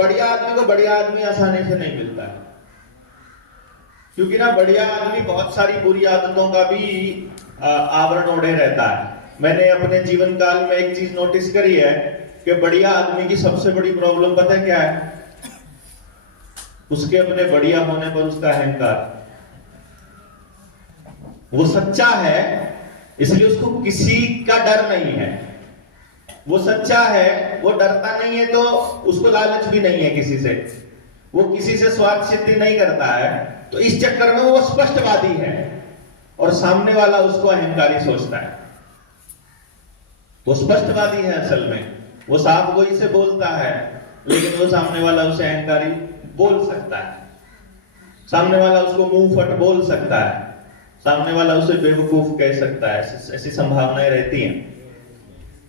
बढ़िया आदमी को बढ़िया आदमी आसानी से नहीं मिलता है, क्योंकि ना बढ़िया आदमी बहुत सारी बुरी आदतों का भी आवरण ओढ़े रहता है। मैंने अपने जीवन काल में एक चीज नोटिस करी है कि बढ़िया आदमी की सबसे बड़ी प्रॉब्लम पता है क्या है? उसके अपने बढ़िया होने पर उसका अहंकार। वो सच्चा है इसलिए उसको किसी का डर नहीं है, वो सच्चा है, वो डरता नहीं है, तो उसको लालच भी नहीं है किसी से, वो किसी से स्वार्थ सिद्धि नहीं करता है, तो इस चक्कर में वो स्पष्टवादी है और सामने वाला उसको अहंकारी सोचता है। वो स्पष्टवादी है असल में, वो साफ गोई से बोलता है, लेकिन वो सामने वाला उसे अहंकारी बोल सकता है, सामने वाला उसको मुंह फट बोल सकता है, सामने वाला उसे बेवकूफ कह सकता है, ऐसी संभावनाएं रहती हैं।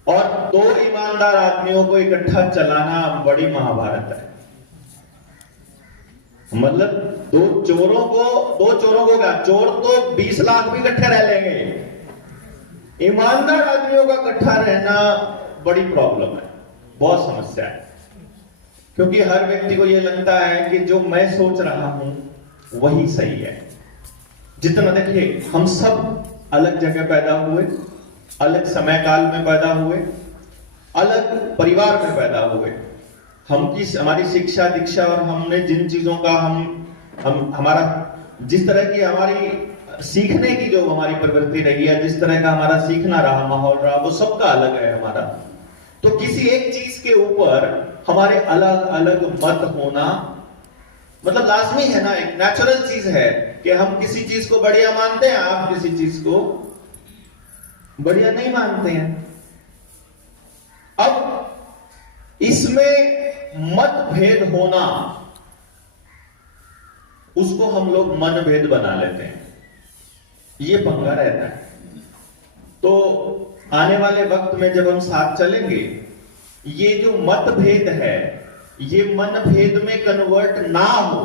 और दो ईमानदार आदमियों को इकट्ठा चलाना बड़ी महाभारत है। मतलब दो चोरों को क्या, चोर तो 20 लाख भी इकट्ठे रह लेंगे, ईमानदार आदमियों का इकट्ठा रहना बड़ी प्रॉब्लम है, बहुत समस्या है। क्योंकि हर व्यक्ति को यह लगता है कि जो मैं सोच रहा हूं वही सही है। जितना देखिए, हम सब अलग जगह पैदा हुए, अलग समय काल में पैदा हुए, अलग परिवार में पैदा हुए, हमारी शिक्षा दीक्षा और हमने जिन चीजों का हमारा जिस तरह की हमारी सीखने की जो हमारी प्रवृत्ति रही है, जिस तरह का हमारा सीखना रहा, माहौल रहा, वो सबका अलग है हमारा। तो किसी एक चीज के ऊपर हमारे अलग अलग मत होना मतलब लाजमी है ना, एक नेचुरल चीज है कि हम किसी चीज को बढ़िया मानते हैं, आप किसी चीज को बढ़िया नहीं मानते हैं। अब इसमें मतभेद होना, उसको हम लोग मनभेद बना लेते हैं, ये पंगा रहता है। तो आने वाले वक्त में जब हम साथ चलेंगे, ये जो मतभेद है ये मनभेद में कन्वर्ट ना हो,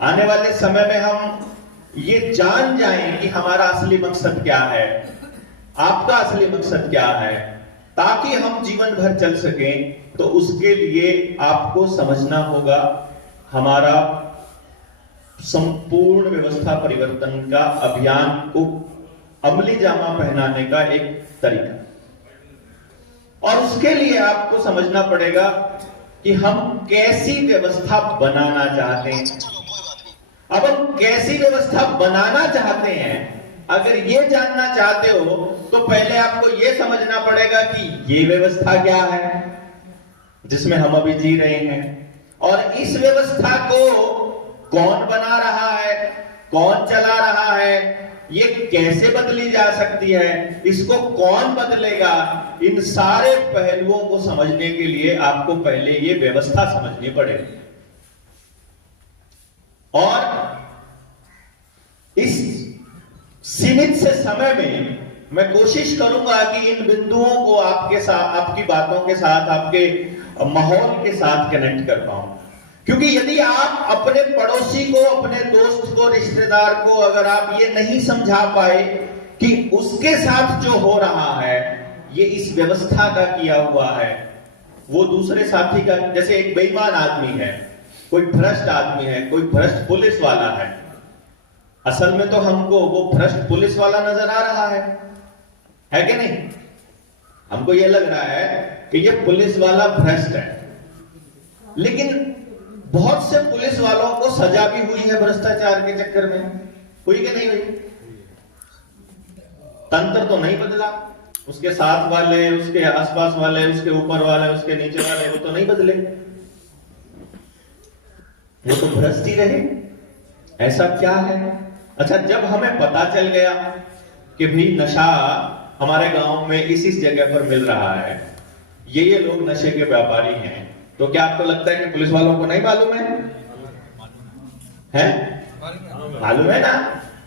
आने वाले समय में हम ये जान जाएं कि हमारा असली मकसद क्या है, आपका असली मकसद क्या है, ताकि हम जीवन भर चल सकें। तो उसके लिए आपको समझना होगा हमारा संपूर्ण व्यवस्था परिवर्तन का अभियान को अमली जामा पहनाने का एक तरीका, और उसके लिए आपको समझना पड़ेगा कि हम कैसी व्यवस्था बनाना चाहते हैं। अब हम कैसी व्यवस्था बनाना चाहते हैं, अगर ये जानना चाहते हो तो पहले आपको ये समझना पड़ेगा कि ये व्यवस्था क्या है जिसमें हम अभी जी रहे हैं, और इस व्यवस्था को कौन बना रहा है, कौन चला रहा है, ये कैसे बदली जा सकती है, इसको कौन बदलेगा। इन सारे पहलुओं को समझने के लिए आपको पहले ये व्यवस्था समझनी पड़ेगी। और इस सीमित से समय में मैं कोशिश करूंगा कि इन बिंदुओं को आपके साथ, आपकी बातों के साथ, आपके माहौल के साथ कनेक्ट कर पाऊं। क्योंकि यदि आप अपने पड़ोसी को, अपने दोस्त को, रिश्तेदार को अगर आप ये नहीं समझा पाए कि उसके साथ जो हो रहा है ये इस व्यवस्था का किया हुआ है, वो दूसरे साथी का, जैसे एक बेईमान आदमी है, कोई भ्रष्ट आदमी है, कोई भ्रष्ट पुलिस वाला है, असल में तो हमको वो भ्रष्ट पुलिस वाला नजर आ रहा है कि नहीं? हमको ये लग रहा है कि ये पुलिस वाला भ्रष्ट है, लेकिन बहुत से पुलिस वालों को सजा भी हुई है भ्रष्टाचार के चक्कर में, हुई कि नहीं हुई? तंत्र तो नहीं बदला, उसके साथ वाले, उसके आसपास वाले, उसके ऊपर वाले, उसके नीचे वाले, वो तो नहीं बदले, वो तो भ्रष्ट ही रहे। ऐसा क्या है? अच्छा, जब हमें पता चल गया कि भी नशा हमारे गांव में इस जगह पर मिल रहा है, ये लोग नशे के व्यापारी हैं, तो क्या आपको लगता है कि पुलिस वालों को नहीं मालूम है? मालूम है ना।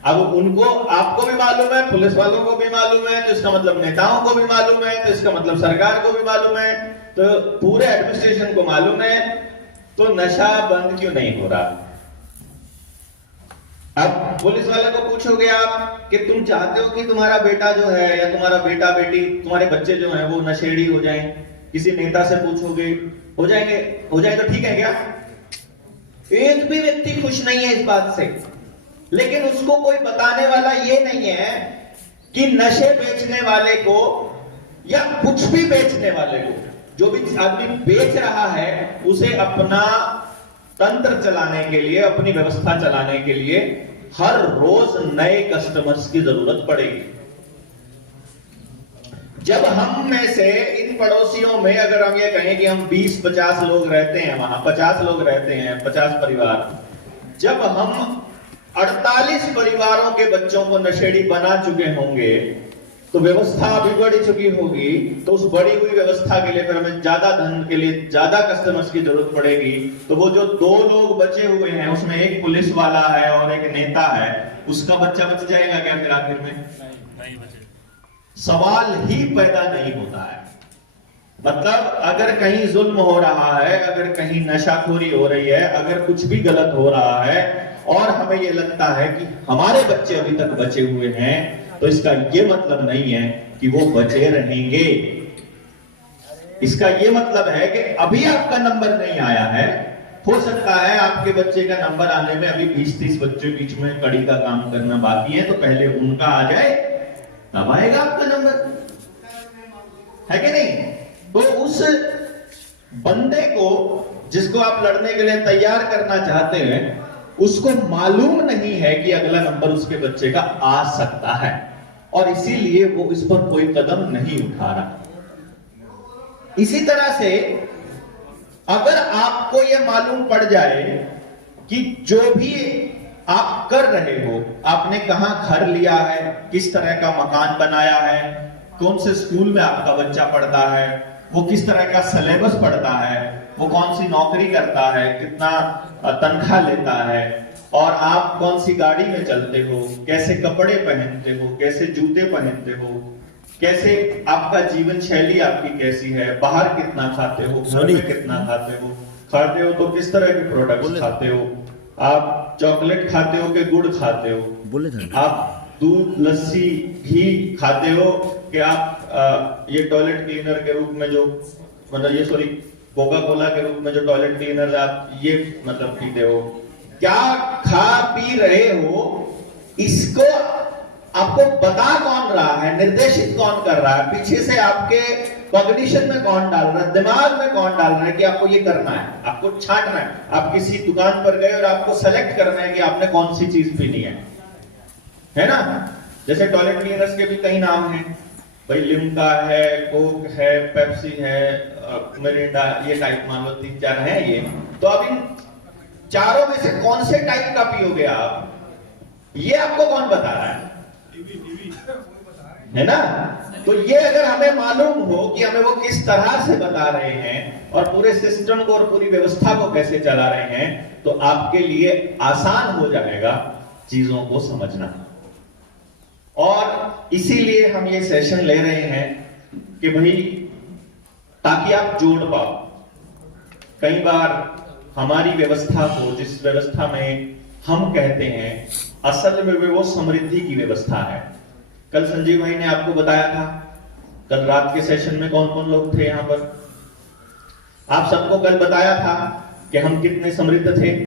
अब उनको, आपको भी मालूम है, पुलिस वालों को भी मालूम है, तो इसका मतलब नेताओं को भी मालूम है, तो इसका मतलब सरकार को भी मालूम है, तो पूरे एडमिनिस्ट्रेशन को मालूम है, तो नशा बंद क्यों नहीं हो रहा? अब पुलिस वाले को पूछोगे आप कि तुम चाहते हो कि तुम्हारा बेटा जो है, या तुम्हारा बेटा बेटी, तुम्हारे बच्चे जो हैं वो नशेड़ी हो जाएं, किसी नेता से पूछोगे हो जाए तो ठीक है क्या? एक भी व्यक्ति खुश नहीं है इस बात से। लेकिन उसको कोई बताने वाला ये नहीं है कि नशे बेचने वाले को या कुछ भी बेचने वाले को, जो भी आदमी बेच रहा है, उसे अपना तंत्र चलाने के लिए, अपनी व्यवस्था चलाने के लिए हर रोज नए कस्टमर्स की जरूरत पड़ेगी। जब हम में से इन पड़ोसियों में अगर हम ये कहें कि हम 20-50 लोग रहते हैं, वहां 50 लोग रहते हैं, 50 परिवार, जब हम 48 परिवारों के बच्चों को नशेड़ी बना चुके होंगे तो व्यवस्था अभी बढ़ चुकी होगी, तो उस बढ़ी हुई व्यवस्था के लिए फिर हमें ज्यादा धन के लिए ज्यादा कस्टमर्स की जरूरत पड़ेगी। तो वो जो 2 लोग बचे हुए हैं, उसमें एक पुलिस वाला है और एक नेता है, उसका बच्चा बच जाएगा क्या फिर आखिर में? नहीं बचे। सवाल ही पैदा नहीं होता है। मतलब अगर कहीं जुल्म हो रहा है, अगर कहीं नशाखोरी हो रही है, अगर कुछ भी गलत हो रहा है और हमें यह लगता है कि हमारे बच्चे अभी तक बचे हुए हैं, तो इसका यह मतलब नहीं है कि वो बचे रहेंगे। इसका यह मतलब है कि अभी आपका नंबर नहीं आया है, हो सकता है आपके बच्चे का नंबर आने में अभी 20-30 बच्चों के बीच में कड़ी का काम करना बाकी है, तो पहले उनका आ जाए तब आएगा आपका नंबर, है कि नहीं? तो उस बंदे को जिसको आप लड़ने के लिए तैयार करना चाहते हैं, उसको मालूम नहीं है कि अगला नंबर उसके बच्चे का आ सकता है, और इसीलिए वो इस पर कोई कदम नहीं उठा रहा। इसी तरह से अगर आपको यह मालूम पड़ जाए कि जो भी आप कर रहे हो, आपने कहां घर लिया है, किस तरह का मकान बनाया है, कौन से स्कूल में आपका बच्चा पढ़ता है, वो किस तरह का सिलेबस पढ़ता है, वो कौन सी नौकरी करता है, कितना तनख्वाह लेता है, और आप कौन सी गाड़ी में चलते हो, कैसे कपड़े पहनते हो, कैसे जूते पहनते हो, कैसे आपका जीवन शैली आपकी कैसी है, बाहर कितना खाते हो, घर में कितना खाते हो तो किस तरह के प्रोडक्ट्स खाते हो, आप चॉकलेट खाते हो कि गुड़ खाते हो, आप दूध लस्सी घी खाते हो कि आप ये टॉयलेट क्लीनर के रूप में जो मतलब ये सॉरी कोका कोला के रूप में जो टॉयलेट क्लीनर आप ये मतलब पीते हो, क्या खा पी रहे हो, इसको आपको बता कौन रहा है, निर्देशित कौन कर रहा है, पीछे से आपके कॉग्निशन में कौन डाल रहा है, दिमाग में कौन डाल रहा है कि आपको ये करना है, आपको छांटना है। आप किसी दुकान पर गए और आपको सेलेक्ट करना है कि आपने कौन सी चीज पीनी है ना? जैसे टॉयलेट क्लीनर्स के भी कई नाम हैं भाई, लिम्का है, कोक है, पेप्सी है, मिरिंडा, ये टाइप मान लो 3-4 हैं ये। तो अब इन चारों में से कौन से टाइप का पियोगे आप, ये आपको कौन बता रहा है ना? तो ये अगर हमें मालूम हो कि हमें वो किस तरह से बता रहे हैं और पूरे सिस्टम को और पूरी व्यवस्था को कैसे चला रहे हैं, तो आपके लिए आसान हो जाएगा चीजों को समझना। और इसीलिए हम ये सेशन ले रहे हैं कि भाई ताकि आप जोड़ पाओ। कई बार हमारी व्यवस्था को, जिस व्यवस्था में हम कहते हैं, असल में वो समृद्धि की व्यवस्था है। कल संजीव भाई ने आपको बताया था, कल रात के सेशन में कौन कौन लोग थे यहां पर, आप सबको कल बताया था कि हम कितने समृद्ध थे।